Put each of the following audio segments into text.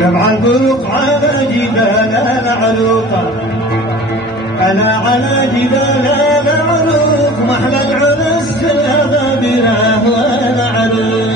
جمع البروق على جبال العلوقة، أنا على جبال العلوق محلى العرس يا غابره والعلوق.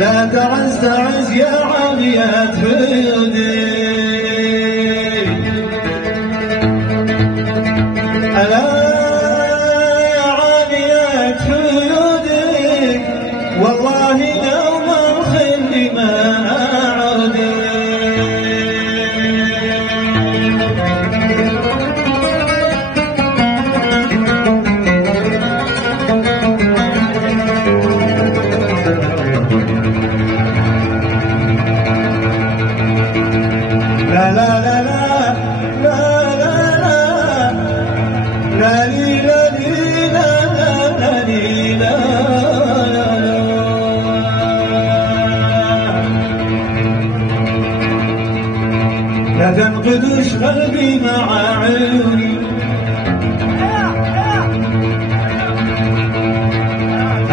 ألا تعز تعز يا عالية خيودي، ألا يا عالية خيودي، والله يوم الخل ما أعودي. لا لا لا لا لا لا لا لي لا لي لا لا لي لا لا تنقدش قلبي مع عيوني،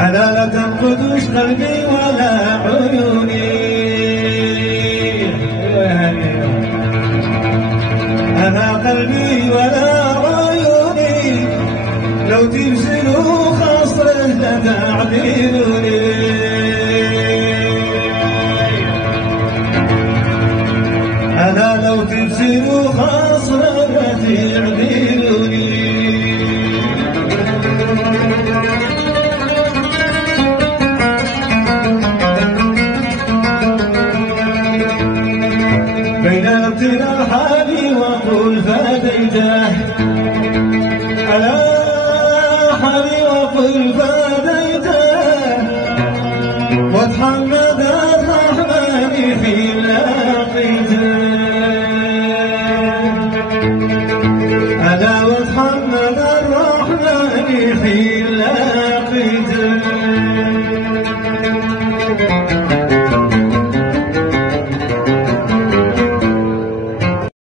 ألا لا تنقدش قلبي ولا عيوني. أنا قلبي ولا عيوني لو تبذلوا خاصره لا تعذبوني. أنا لو تبذلوا خاصره لا تعذبوني. بين ابتلاء حالي وقل فديته، ألا حالي وقل فديته، واتحمد الرحمن حين لقيته، ألا واتحمد الرحمن حين